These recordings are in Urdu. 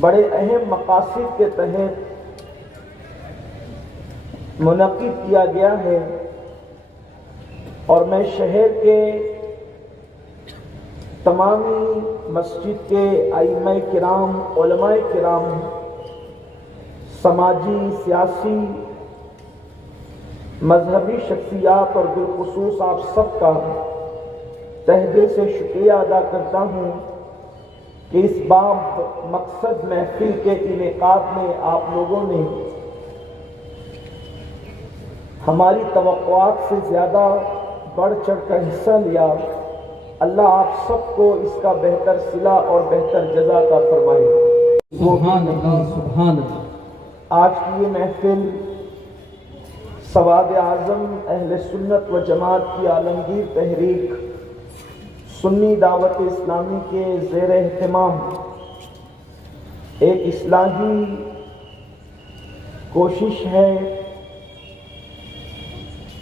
بڑے اہم مقاصد کے تحت منعقد کیا گیا ہے، اور میں شہر کے تمامی مسجد کے ائمہ کرام، علماء کرام، سماجی، سیاسی، مذہبی شخصیات اور بالخصوص آپ سب کا تہ دل سے شکریہ ادا کرتا ہوں کہ اس باب مقصد محفل کے انعقاد میں آپ لوگوں نے ہماری توقعات سے زیادہ بڑھ چڑھ کر حصہ لیا۔ اللہ آپ سب کو اس کا بہتر صلہ اور بہتر جزا عطا فرمائے۔ سبحان اللہ، سبحان اللہ۔ آج کی یہ محفل سواد اعظم اہل سنت و جماعت کی عالمگیر تحریک سنی دعوت اسلامی کے زیر اہتمام ایک اصلاحی کوشش ہے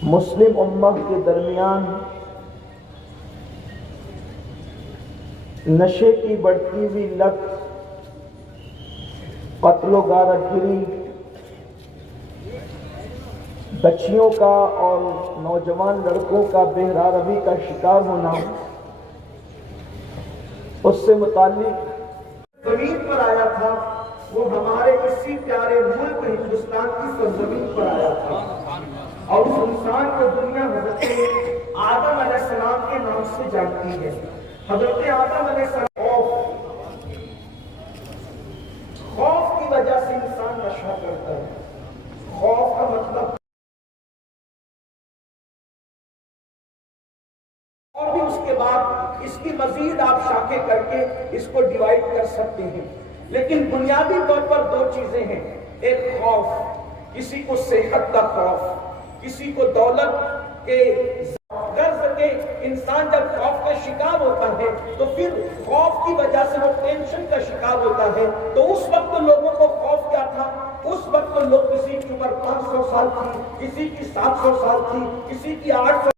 مسلم امت کے درمیان نشے کی بڑھتی ہوئی لت، قتل و غارت گری، بچیوں کا اور نوجوان لڑکوں کا بہرا روی کا شکار ہونا، اس سے متعلق زمین پر آیا تھا، وہ ہمارے اسی پیارے ملک ہندوستان کی سرزمین پر آیا تھا، اور اس انسان کو دنیا حضرت آدم علیہ السلام کے نام سے جانتی ہے۔ حضرت آدم علیہ السلام خوف کی وجہ سے انسان نشہ کرتا ہے۔ خوف کا مطلب اور بھی اس کے بعد اس کی مزید آپ شاخیں کر کے اس کو ڈیوائیڈ کر سکتے ہیں، لیکن بنیادی طور پر دو چیزیں ہیں۔ ایک خوف، کسی کو صحت کا خوف، کسی کو دولت کے غرض کے انسان جب خوف کا شکار ہوتا ہے تو پھر خوف کی وجہ سے وہ ٹینشن کا شکار ہوتا ہے۔ تو اس وقت لوگوں کو خوف کیا تھا؟ اس وقت لوگ کسی کی عمر 500 سال تھی، کسی کی 700 سال تھی، کسی کی 800۔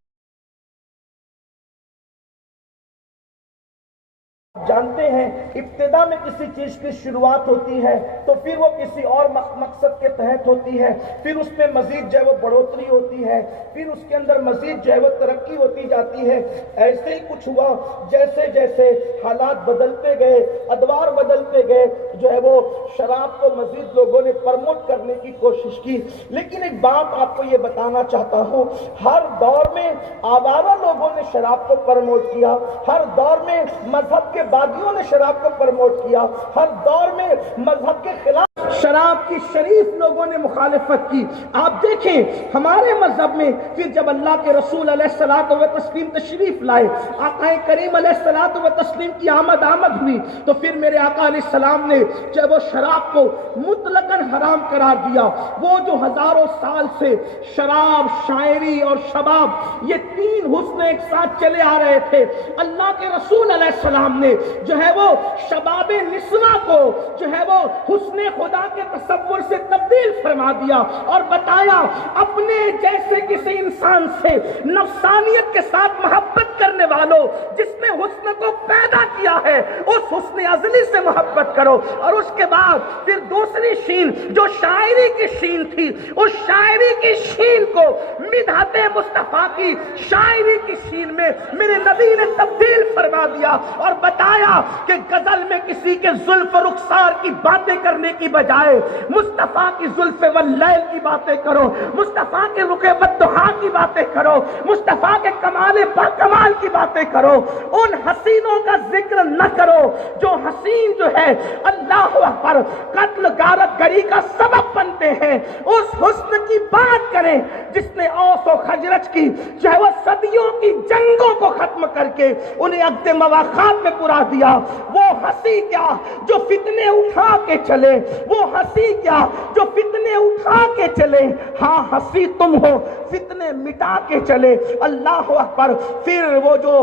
جانتے ہیں ابتدا میں کسی چیز کی شروعات ہوتی ہے تو پھر وہ کسی اور مقصد کے تحت ہوتی ہے، پھر اس میں مزید جو ہے وہ بڑھوتری ہوتی ہے، پھر اس کے اندر مزید جو ہے وہ ترقی ہوتی جاتی ہے۔ ایسے ہی کچھ ہوا، جیسے جیسے حالات بدلتے گئے، ادوار بدلتے گئے، جو ہے وہ شراب کو مزید لوگوں نے پرموٹ کرنے کی کوشش کی۔ لیکن ایک بات آپ کو یہ بتانا چاہتا ہوں، ہر دور میں آوارہ لوگوں نے شراب کو پرموٹ کیا، ہر دور میں مذہب کے باغیوں نے شراب کو پرموٹ کیا، ہر دور میں مذہب کے خلاف شراب کی شریف لوگوں نے مخالفت کی۔ آپ دیکھیں ہمارے مذہب میں پھر جب اللہ کے رسول علیہ الصلوۃ والتسلیم تشریف لائے، آقا کریم علیہ الصلوۃ والتسلیم کی آمد ہوئی، تو پھر میرے آقا علیہ السلام نے جب وہ شراب کو مطلقاً حرام قرار دیا۔ وہ جو ہزاروں سال سے شراب، شاعری اور شباب، یہ تین حسن ایک ساتھ چلے آ رہے تھے، اللہ کے رسول علیہ السلام نے جو ہے وہ شباب نسواں کو جو ہے وہ حسن خدا کے تصور سے تبدیل فرما دیا اور بتایا اپنے جیسے کسی انسان سے نفسانیت کے ساتھ محبت کرنے والوں، جس نے حسن کو پیدا کیا ہے اس حسن ازلی سے محبت کرو۔ اور اس کے بعد پھر دوسری شین جو شاعری کی شین تھی، اس شاعری کی شین کو مدحت مصطفیٰ کی شاعری کی شین میں میرے نبی نے تبدیل فرما دیا اور بتایا کہ غزل میں کسی کے زلف و رخسار کی باتیں کرنے کی بجائے مصطفیٰ کی زلف واللیل کی باتیں کرو، مصطفیٰ کے رخ والضحیٰ کی باتیں کرو، مصطفیٰ کے کمال با کمال کی باتیں کرو، ان حسینوں کا ذکر نہ کرو جو حسین جو ہے اللہ اکبر قتل غارت گری کا سبب بنتے ہیں۔ اس حسن کی بات کریں جس نے اوس و خزرج کی جو ہے وہ صدیوں کی جنگوں کو ختم کر کے انہیں عقد مواخات میں پورا دیا۔ وہ ہنسی کیا جو فتنے اٹھا کے چلے، وہ ہنسی کیا جو فتنے اٹھا کے چلے، ہاں ہنسی تم ہو فتنے مٹا کے چلے۔ اللہ اکبر۔ پھر وہ جو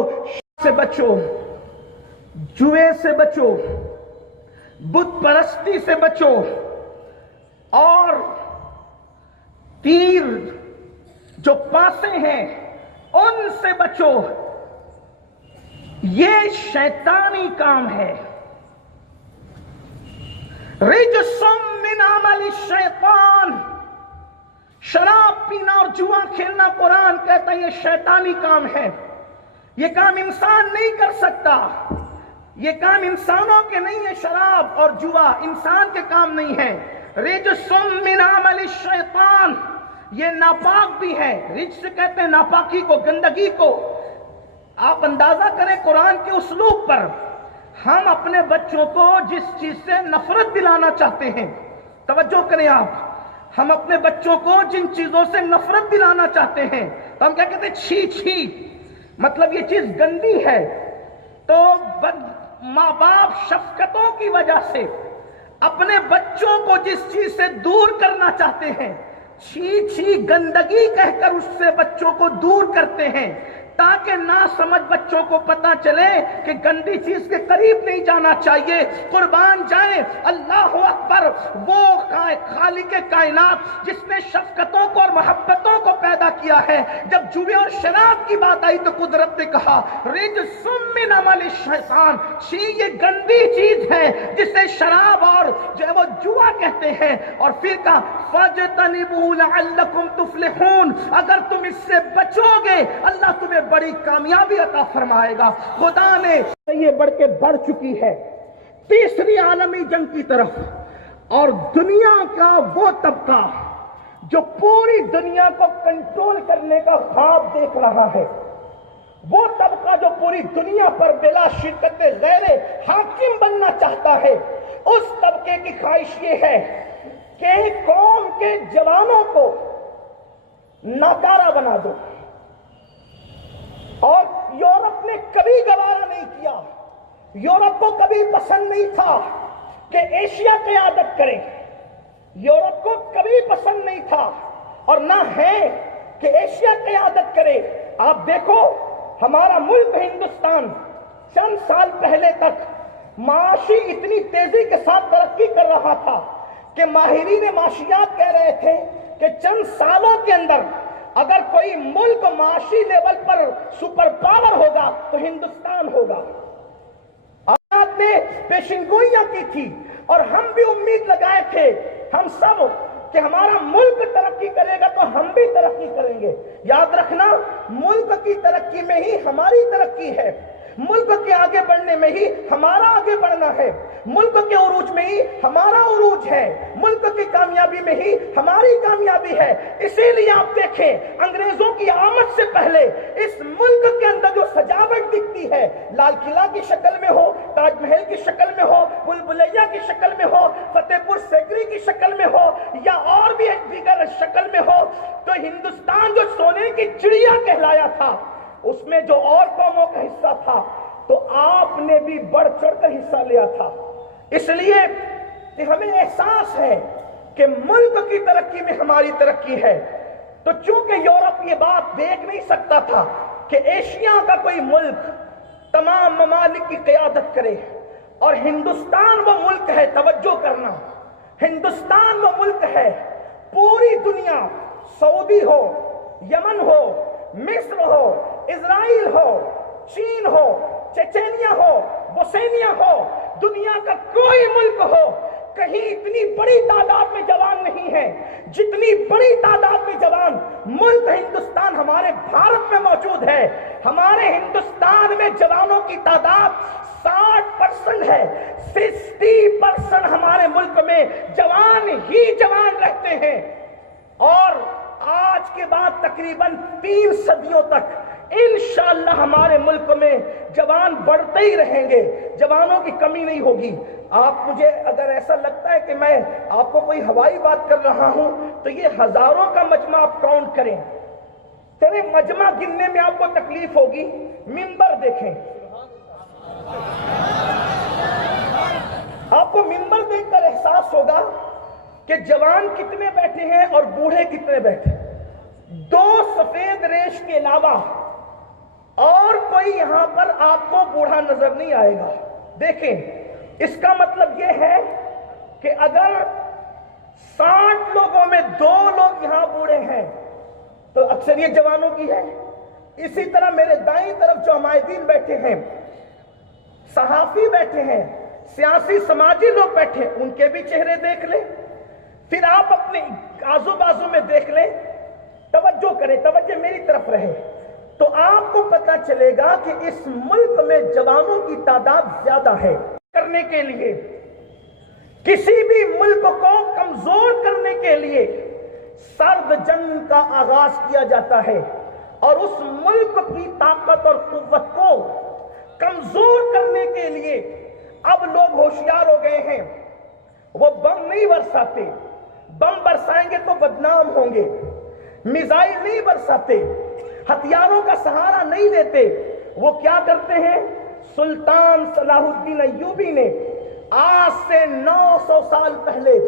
سے بچو، جوئے سے بچو، بت پرستی سے بچو، اور تیر جو پاسے ہیں ان سے بچو۔ یہ شیطانی کام ہے. رجسم من عمل الشیطان. شراب پینا اور جوا کھیلنا قرآن کہتا ہے یہ شیطانی کام ہے. یہ کام انسان نہیں کر سکتا. یہ کام انسانوں کے نہیں ہے. شراب اور جوا انسان کے کام نہیں ہے. رجسم من عمل الشیطان. یہ ناپاک بھی ہے. رجس کہتے ہیں ناپاکی کو, گندگی کو. آپ اندازہ کریں قرآن کے اسلوب پر. ہم اپنے بچوں کو جس چیز سے نفرت دلانا چاہتے ہیں, توجہ کریں آپ, ہم اپنے بچوں کو جن چیزوں سے نفرت دلانا چاہتے ہیں تو ہم کیا کہتے ہیں, چھی چھی, مطلب یہ چیز گندی ہے. تو ماں باپ شفقتوں کی وجہ سے اپنے بچوں کو جس چیز سے دور کرنا چاہتے ہیں, چھی چھی گندگی کہہ کر اس سے بچوں کو دور کرتے ہیں, تاکہ نہ سمجھ بچوں کو پتا چلے کہ گندی چیز کے قریب نہیں جانا چاہیے. قربان جائیں اللہ اکبر, وہ خالق کائنات جس نے شفقتوں کو اور محبتوں کو پیدا کیا ہے. جب جوئے اور شراب کی بات آئی تو قدرت نے کہا رجسم من عمل الشیطان. چھی یہ گندی چیز ہے جسے شراب اور جو ہے وہ جوا کہتے ہیں. اور پھر کہا فاجتنبوا لعلکم تفلحون. اگر تم اس سے بچو گے اللہ تمہیں بڑی کامیابی عطا فرمائے گا. خدا نے یہ بڑھ کے بڑھ چکی ہے تیسری عالمی جنگ کی طرف. اور دنیا کا وہ طبقہ جو پوری دنیا کو کنٹرول کرنے کا خواب دیکھ رہا ہے, وہ طبقہ جو پوری دنیا پر بلا شرکت غیر حاکم بننا چاہتا ہے, اس طبقے کی خواہش یہ ہے کہ قوم کے جوانوں کو ناکارہ بنا دو. اور یورپ نے کبھی گوارا نہیں کیا, یورپ کو کبھی پسند نہیں تھا کہ ایشیا قیادت کرے. یورپ کو کبھی پسند نہیں تھا اور نہ ہے کہ ایشیا قیادت کرے. آپ دیکھو ہمارا ملک ہندوستان چند سال پہلے تک معاشی اتنی تیزی کے ساتھ ترقی کر رہا تھا کہ ماہرین معاشیات کہہ رہے تھے کہ چند سالوں کے اندر اگر کوئی ملک معاشی لیول پر سپر پاور ہوگا تو ہندوستان ہوگا. آپ نے پیشنگوئیاں کی تھی اور ہم بھی امید لگائے تھے, ہم سب, کہ ہمارا ملک ترقی کرے گا تو ہم بھی ترقی کریں گے. یاد رکھنا ملک کی ترقی میں ہی ہماری ترقی ہے, ملک کے آگے بڑھنے میں ہی ہمارا آگے بڑھنا ہے, ملک کے عروج میں ہی ہمارا عروج ہے, ملک کی کامیابی میں ہی ہماری کامیابی ہے. اسی لیے آپ دیکھیں انگریزوں کی آمد سے پہلے اس ملک کے اندر جو سجاوٹ دکھتی ہے, لال قلعہ کی شکل میں ہو, تاج محل کی شکل میں ہو, بھول بھلیاں کی شکل میں ہو, فتح پور سیکری کی شکل میں ہو, یا اور بھی ایک دیگر شکل میں ہو, تو ہندوستان جو سونے کی چڑیا کہلایا تھا اس میں جو اور قوموں کا حصہ تھا تو آپ نے بھی بڑھ چڑھ کر حصہ لیا تھا. اس لیے کہ ہمیں احساس ہے کہ ملک کی ترقی میں ہماری ترقی ہے. تو چونکہ یورپ یہ بات دیکھ نہیں سکتا تھا کہ ایشیا کا کوئی ملک تمام ممالک کی قیادت کرے, اور ہندوستان وہ ملک ہے, توجہ کرنا, ہندوستان وہ ملک ہے پوری دنیا, سعودی ہو, یمن ہو, مصر ہو, اسرائیل ہو, چین ہو, چچینیا ہو, بوسنیا ہو, دنیا کا کوئی ملک ہو, کہیں اتنی بڑی تعداد میں جوان نہیں ہے جتنی بڑی تعداد میں جوان ملک ہندوستان ہمارے بھارت میں موجود ہے. ہمارے ہندوستان میں جوانوں کی تعداد 60% ہے. 60% ہمارے ملک میں جوان ہی جوان رہتے ہیں, اور آج کے بعد تقریباً 3 صدیوں تک انشاءاللہ ہمارے ملک میں جوان بڑھتے ہی رہیں گے, جوانوں کی کمی نہیں ہوگی. آپ مجھے اگر ایسا لگتا ہے کہ میں آپ کو کوئی ہوائی بات کر رہا ہوں تو یہ ہزاروں کا مجمع آپ کاؤنٹ کریں, تیرے مجمع گننے میں آپ کو تکلیف ہوگی. منبر دیکھیں, آپ کو منبر دیکھ کر احساس ہوگا کہ جوان کتنے بیٹھے ہیں اور بوڑھے کتنے بیٹھے. 2 سفید ریش کے علاوہ اور کوئی یہاں پر آپ کو بوڑھا نظر نہیں آئے گا. دیکھیں اس کا مطلب یہ ہے کہ اگر 60 لوگوں میں 2 لوگ یہاں بوڑھے ہیں تو اکثریت جوانوں کی ہے. اسی طرح میرے دائیں طرف جو عمائدین بیٹھے ہیں صحافی بیٹھے ہیں، سیاسی سماجی لوگ بیٹھے، ان کے بھی چہرے دیکھ لیں، پھر آپ اپنے آزو بازو میں دیکھ لیں، توجہ کریں، توجہ میری طرف رہے، تو آپ کو پتہ چلے گا کہ اس ملک میں جوانوں کی تعداد زیادہ ہے۔ کرنے کے لیے، کسی بھی ملک کو کمزور کرنے کے لیے سرد جنگ کا آغاز کیا جاتا ہے، اور اس ملک کی طاقت اور قوت کو کمزور کرنے کے لیے اب لوگ ہوشیار ہو گئے ہیں۔ وہ بم نہیں برساتے، بم برسائیں گے تو بدنام ہوں گے، میزائل نہیں برساتے، ہتھیاروں کا سہارا نہیں دیتے، وہ کیا کرتے ہیں؟ سلطان صلاح الدین ایوبی نے آج سے 900 سال پہلے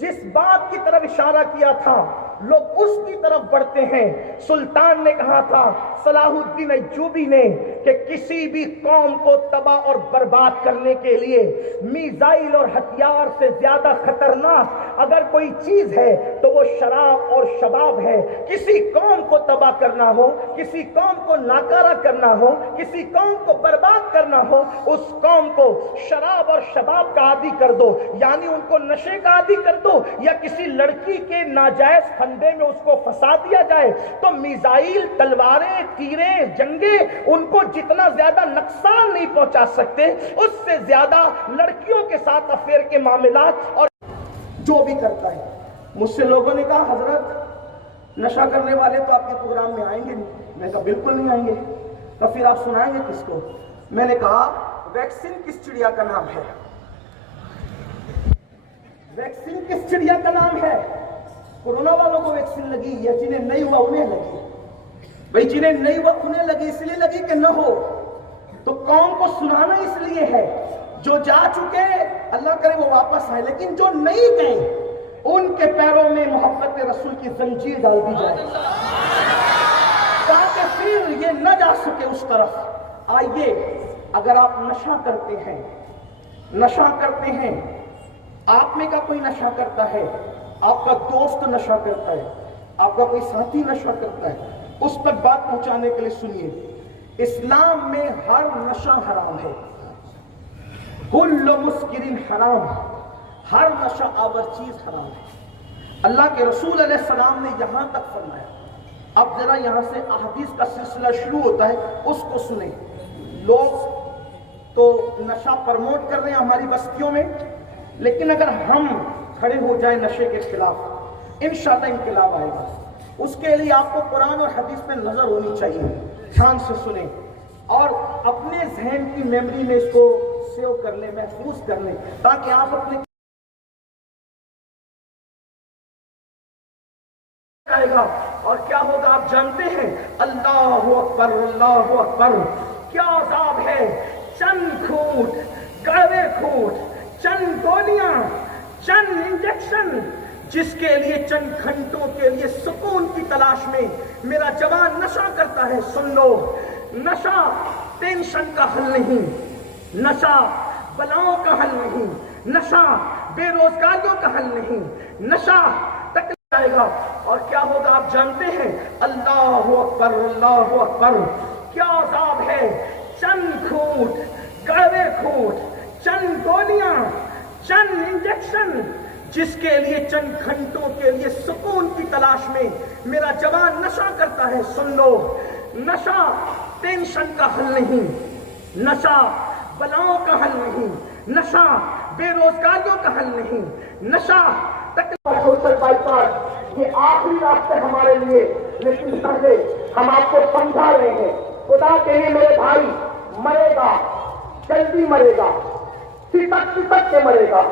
جس بات کی طرف اشارہ کیا تھا، لوگ اس کی طرف بڑھتے ہیں۔ سلطان نے کہا تھا، صلاح الدین ایوبی نے، کہ کسی بھی قوم کو تباہ اور برباد کرنے کے لیے میزائل اور ہتھیار سے زیادہ خطرناک اگر کوئی چیز ہے تو وہ شراب اور شباب ہے۔ کسی قوم کو تباہ کرنا ہو، کسی قوم کو ناکارہ کرنا ہو، کسی قوم کو برباد کرنا ہو، اس قوم کو شراب اور شباب کا عادی کر دو، یعنی ان کو نشے کا عادی کر دو، یا کسی لڑکی کے ناجائز پھندے میں اس کو پھنسا دیا جائے، تو میزائل، تلواریں، تیریں، جنگیں ان کو جتنا زیادہ نقصان نہیں پہنچا سکتے، اس سے زیادہ لڑکیوں کے ساتھ افیئر کے معاملات اور جو بھی کرتا ہے۔ مجھ سے لوگوں نے کہا، حضرت نشہ کرنے والے تو آپ کے پروگرام میں آئیں گے نہیں۔ میں کہا بالکل نہیں آئیں گے۔ تو پھر آپ سنائیں گے کس کو؟ میں نے کہا ویکسین کس چڑیا کا نام ہے؟ ویکسین کس چڑیا کا نام ہے؟ کورونا والوں کو ویکسین لگی یا جنہیں نہیں ہوا انہیں لگی؟ بھئی جنہیں نہیں ہوا انہیں لگی، اس لیے لگی کہ نہ ہو، تو قوم کو سنانا اس لیے ہے۔ جو جا چکے اللہ کرے وہ واپس آئے، لیکن جو نہیں گئے ان کے پیروں میں محبت رسول کی زنجیر ڈال دی جائے تاکہ پھر یہ نہ جا سکے اس طرف۔ آئیے، اگر آپ نشہ کرتے ہیں، نشہ کرتے ہیں، آپ میں کا کوئی نشہ کرتا ہے، آپ کا دوست نشہ کرتا ہے، آپ کا کوئی ساتھی نشہ کرتا ہے، اس تک بات پہنچانے کے لیے سنیے، اسلام میں ہر نشہ حرام ہے۔ کل مسکر حرام، ہر نشہ آور چیز حرام ہے۔ اللہ کے رسول علیہ السلام نے یہاں تک فرمایا۔ اب ذرا یہاں سے احادیث کا سلسلہ شروع ہوتا ہے، اس کو سنیں۔ لوگ تو نشہ پرموٹ کر رہے ہیں ہماری بستیوں میں، لیکن اگر ہم کھڑے ہو جائیں نشے کے خلاف، انشاءاللہ انقلاب آئے گا۔ اس کے لیے آپ کو قرآن اور حدیث میں نظر ہونی چاہیے۔ دھیان سے سنیں اور اپنے ذہن کی میموری میں اس کو سیو کر لیں، محفوظ کر لیں، تاکہ آپ اپنے آئے گا۔ اور کیا ہوگا آپ جانتے ہیں؟ اللہ اکبر، اللہ اکبر، کیا عذاب ہے! چند کھوٹ، کڑوے کھوٹ، چند گولیاں، چند انجیکشن، جس کے لیے چند گھنٹوں کے لیے سکون کی تلاش میں میرا جوان نشہ کرتا ہے۔ سن لو، نشہ ٹینشن کا حل نہیں، نشہ بلاؤں کا حل نہیں، نشہ بے روزگاریوں کا حل نہیں، نشہ تکلیف آئے گا۔ اور کیا ہوگا آپ جانتے ہیں؟ اللہ اکبر، اللہ اکبر، کیا عذاب ہے! چند کھوٹ، کڑوے کھوٹ، چند گولیاں، چند انجیکشن، جس کے لیے چند گھنٹوں کے لیے سکون کی تلاش میں میرا جوان نشہ کرتا ہے۔ سن لو، نشہ ٹینشن کا حل نہیں، نشہ بلاؤں کا حل نہیں، نشہ بے روزگاریوں کا حل نہیں، نشہ یہ آخری راستہ ہے ہمارے لیے، لیکن پہلے ہم آپ کو سمجھا رہے ہیں۔ خدا کے لیے میرے بھائی، مرے گا، جلدی مرے گا، سپک سپک کے مرے گا،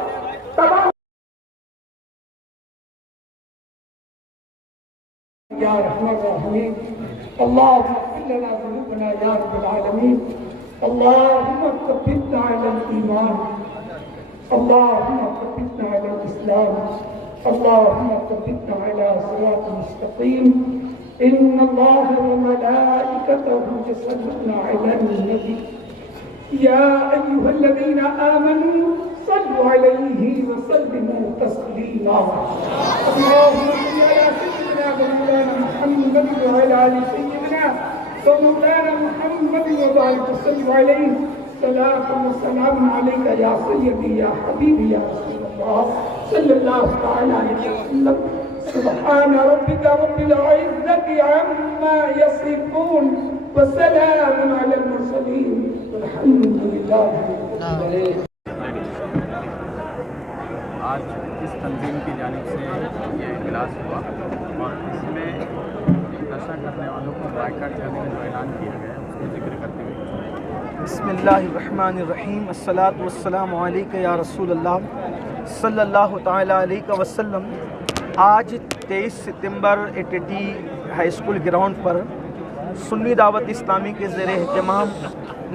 تباہ۔ یا رحمن الرحیم، اللهم اغفر لنا ذنوبنا یا رب العالمین، اللهم ثبتنا علی الایمان، اللهم ثبتنا علی الاسلام، اللهم ثبتنا على صراط مستقيم، ان الله وملائكته يصلون على النبي يا ايها الذين امنوا صلوا عليه وسلموا تسليما، اللهم صل على سيدنا ومولانا محمد وعلى ال سيدنا ومولانا محمد وبارك وسلم عليه الصلاة والسلام عليك يا سيدي يا حبيبي يا رسول الله صلى الله تعالى عليه وسلم. سبحان ربك رب العزة عما يصفون وسلام على المرسلين والحمد لله رب العالمين. آج اس تنظیم کی جانب سے یہ اجلاس ہوا اور اس میں نشہ کرنے والوں کو بائیکاٹ کرنے کا جو اعلان کیا گیا ہے اس کو ذکر کرتے ہوئے بسم اللہ الرحمن الرحیم الصلاۃ والسلام علیک یا رسول اللہ صلی اللہ تعالیٰ علیہ وسلم. آج 23 ستمبر ATT ہائی اسکول گراؤنڈ پر سنی دعوت اسلامی کے زیر اہتمام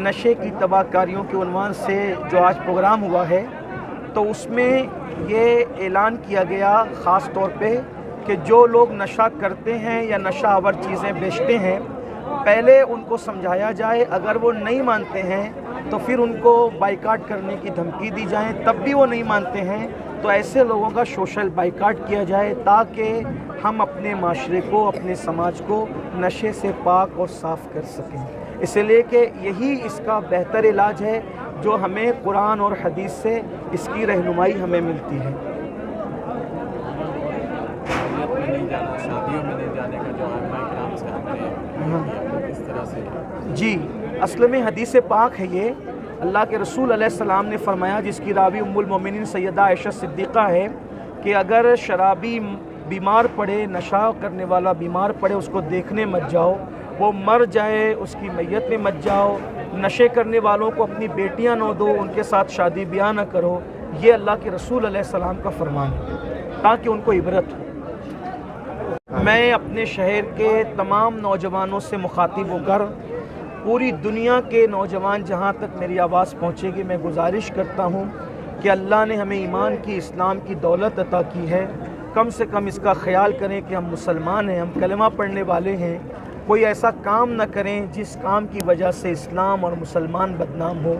نشے کی تباہ کاریوں کے عنوان سے جو آج پروگرام ہوا ہے تو اس میں یہ اعلان کیا گیا خاص طور پہ کہ جو لوگ نشہ کرتے ہیں یا نشہ آور چیزیں بیچتے ہیں پہلے ان کو سمجھایا جائے، اگر وہ نہیں مانتے ہیں تو پھر ان کو بائیکاٹ کرنے کی دھمکی دی جائے، تب بھی وہ نہیں مانتے ہیں تو ایسے لوگوں کا سوشل بائیکاٹ کیا جائے تاکہ ہم اپنے معاشرے کو، اپنے سماج کو نشے سے پاک اور صاف کر سکیں. اس لیے کہ یہی اس کا بہتر علاج ہے جو ہمیں قرآن اور حدیث سے اس کی رہنمائی ہمیں ملتی ہے. شادیوں میں نہیں جانے کا جو علماء کرام سے ہم نے اس طرح سے جی اصل میں حدیث پاک ہے یہ. اللہ کے رسول علیہ السلام نے فرمایا، جس کی راوی ام المومنین سیدہ عائشہ صدیقہ ہے، کہ اگر شرابی بیمار پڑے، نشہ کرنے والا بیمار پڑے، اس کو دیکھنے مت جاؤ، وہ مر جائے اس کی میت میں مت جاؤ، نشے کرنے والوں کو اپنی بیٹیاں نہ دو، ان کے ساتھ شادی بیاہ نہ کرو. یہ اللہ کے رسول علیہ السلام کا فرمان ہے تاکہ ان کو عبرت ہو. میں اپنے شہر کے تمام نوجوانوں سے مخاطب ہو کر پوری دنیا کے نوجوان جہاں تک میری آواز پہنچے گی میں گزارش کرتا ہوں کہ اللہ نے ہمیں ایمان کی، اسلام کی دولت عطا کی ہے، کم سے کم اس کا خیال کریں کہ ہم مسلمان ہیں، ہم کلمہ پڑھنے والے ہیں. کوئی ایسا کام نہ کریں جس کام کی وجہ سے اسلام اور مسلمان بدنام ہو.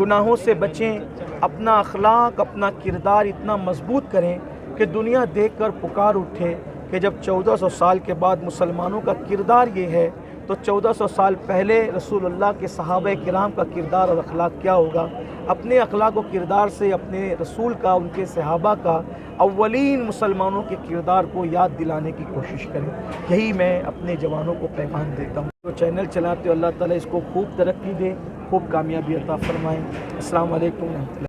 گناہوں سے بچیں، اپنا اخلاق، اپنا کردار اتنا مضبوط کریں کہ دنیا دیکھ کر پکار اٹھے کہ جب 1400 سال کے بعد مسلمانوں کا کردار یہ ہے تو 1400 سال پہلے رسول اللہ کے صحابہ کرام کا کردار اور اخلاق کیا ہوگا. اپنے اخلاق و کردار سے اپنے رسول کا، ان کے صحابہ کا، اولین مسلمانوں کے کردار کو یاد دلانے کی کوشش کریں. یہی میں اپنے جوانوں کو پیغام دیتا ہوں. جو چینل چلاتے ہو اللہ تعالیٰ اس کو خوب ترقی دے، خوب کامیابی عطا فرمائیں. السلام علیکم ورحمۃ اللہ.